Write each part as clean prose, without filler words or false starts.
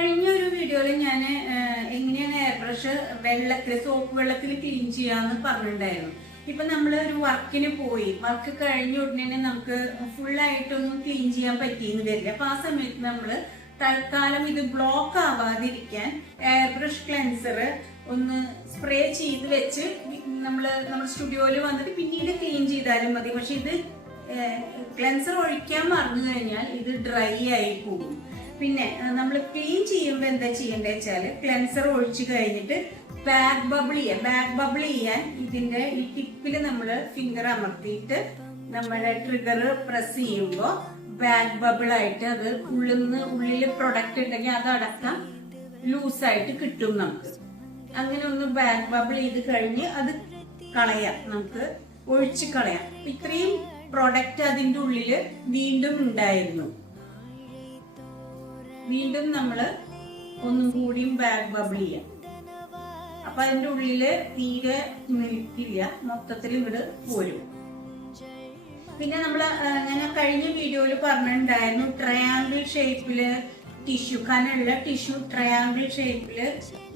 കഴിഞ്ഞൊരു വീഡിയോയിൽ ഞാൻ എങ്ങനെയാണ് എയർ ബ്രഷ് സോപ്പ് വെള്ളത്തിൽ ക്ലീൻ ചെയ്യാന്ന് പറഞ്ഞിട്ടുണ്ടായിരുന്നു. ഇപ്പൊ നമ്മൾ ഒരു വർക്കിന് പോയി, വർക്ക് കഴിഞ്ഞ ഉടനെ നമുക്ക് ഫുള്ളായിട്ടൊന്നും ക്ലീൻ ചെയ്യാൻ പറ്റിയെന്ന് വരില്ല. അപ്പൊ ആ സമയത്ത് നമ്മൾ തൽക്കാലം ഇത് ബ്ലോക്ക് ആവാതിരിക്കാൻ എയർ ബ്രഷ് ക്ലെൻസർ ഒന്ന് സ്പ്രേ ചെയ്ത് വെച്ച് നമ്മുടെ സ്റ്റുഡിയോയിൽ വന്നിട്ട് പിന്നീട് ക്ലീൻ ചെയ്താലും മതി. പക്ഷെ ഇത് ക്ലെൻസർ ഒഴിക്കാൻ മറന്നു കഴിഞ്ഞാൽ ഇത് ഡ്രൈ ആയി പോകും. പിന്നെ നമ്മൾ ക്ലീൻ ചെയ്യുമ്പോൾ എന്താ ചെയ്യേണ്ടത് വെച്ചാൽ ക്ലെൻസർ ഒഴിച്ചു കഴിഞ്ഞിട്ട് ബാക്ക് ബബിൾ ചെയ്യാൻ ഇതിന്റെ ഈ ടിപ്പിൽ നമ്മൾ ഫിംഗർ അമർത്തിയിട്ട് നമ്മുടെ ട്രിഗർ പ്രസ് ചെയ്യുമ്പോൾ ബാക്ക് ബബിൾ ആയിട്ട് അത് ഉള്ളിൽ പ്രൊഡക്റ്റ് ഉണ്ടെങ്കിൽ അതടക്കം ലൂസായിട്ട് കിട്ടും നമുക്ക്. അങ്ങനെ ഒന്ന് ബാക്ക് ബബിൾ ചെയ്ത് കഴിഞ്ഞ് അത് കളയാം, നമുക്ക് ഒഴിച്ച് കളയാം. ഇത്രയും പ്രൊഡക്റ്റ് അതിൻ്റെ ഉള്ളിൽ വീണ്ടും ഉണ്ടായിരുന്നു. വീണ്ടും നമ്മള് ഒന്നും കൂടിയും ബാക്ക് ബബിൾ ചെയ്യാം. അപ്പൊ അതിന്റെ ഉള്ളില് തീരെ നിൽക്കില്ല, മൊത്തത്തിൽ ഇവിടെ പോരും. പിന്നെ നമ്മൾ ഞാൻ കഴിഞ്ഞ വീഡിയോയിൽ പറഞ്ഞിട്ടുണ്ടായിരുന്നു ട്രയാങ്കിൾ ഷേപ്പില് ടിഷ്യൂ, കനുള്ള ടിഷ്യൂ ട്രയാങ്കിൾ ഷേപ്പില്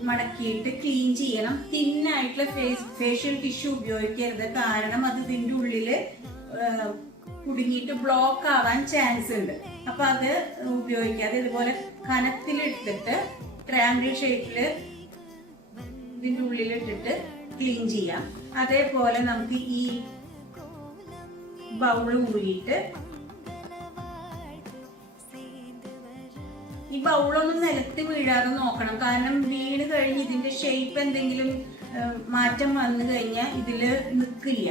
മടക്കിയിട്ട് ക്ലീൻ ചെയ്യണം. തിന്നായിട്ടുള്ള ഫേഷ്യൽ ടിഷ്യൂ ഉപയോഗിക്കരുത്, കാരണം അത് ഇതിന്റെ ഉള്ളില് കുടുങ്ങിയിട്ട് ബ്ലോക്ക് ആവാൻ ചാൻസ് ഉണ്ട്. അപ്പൊ അത് ഉപയോഗിക്കാതെ ഇതുപോലെ കനത്തിലെടുത്തിട്ട് ട്രയാങ്കിൾ ഷേപ്പില് ഇതിന്റെ ഉള്ളിലിട്ടിട്ട് ക്ലീൻ ചെയ്യാം. അതേപോലെ നമുക്ക് ഈ ബൗള് ഊരിയിട്ട് ഈ ബൗളൊന്നും നിലത്ത് വീഴാതെ നോക്കണം, കാരണം വീണ് കഴിഞ്ഞ് ഇതിന്റെ ഷേപ്പ് എന്തെങ്കിലും മാറ്റം വന്നു കഴിഞ്ഞാൽ ഇതില് നിൽക്കില്ല,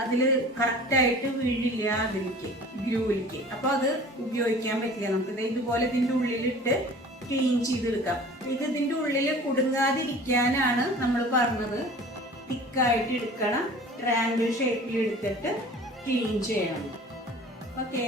അതില് കറക്റ്റായിട്ട് വീഴില്ല അതിലേക്ക് ഗ്രൂവിലേക്ക്. അപ്പൊ അത് ഉപയോഗിക്കാൻ പറ്റില്ല. നമുക്ക് ഇതുപോലെ ഇതിന്റെ ഉള്ളിലിട്ട് ക്ലീൻ ചെയ്തെടുക്കാം. ഇത് ഇതിന്റെ ഉള്ളിൽ കുടുങ്ങാതിരിക്കാനാണ് നമ്മൾ പറഞ്ഞത് തിക്കായിട്ട് എടുക്കണം, ട്രയാങ്കിൾ ഷേപ്പിൽ എടുത്തിട്ട് ക്ലീൻ ചെയ്യണം. ഓക്കെ.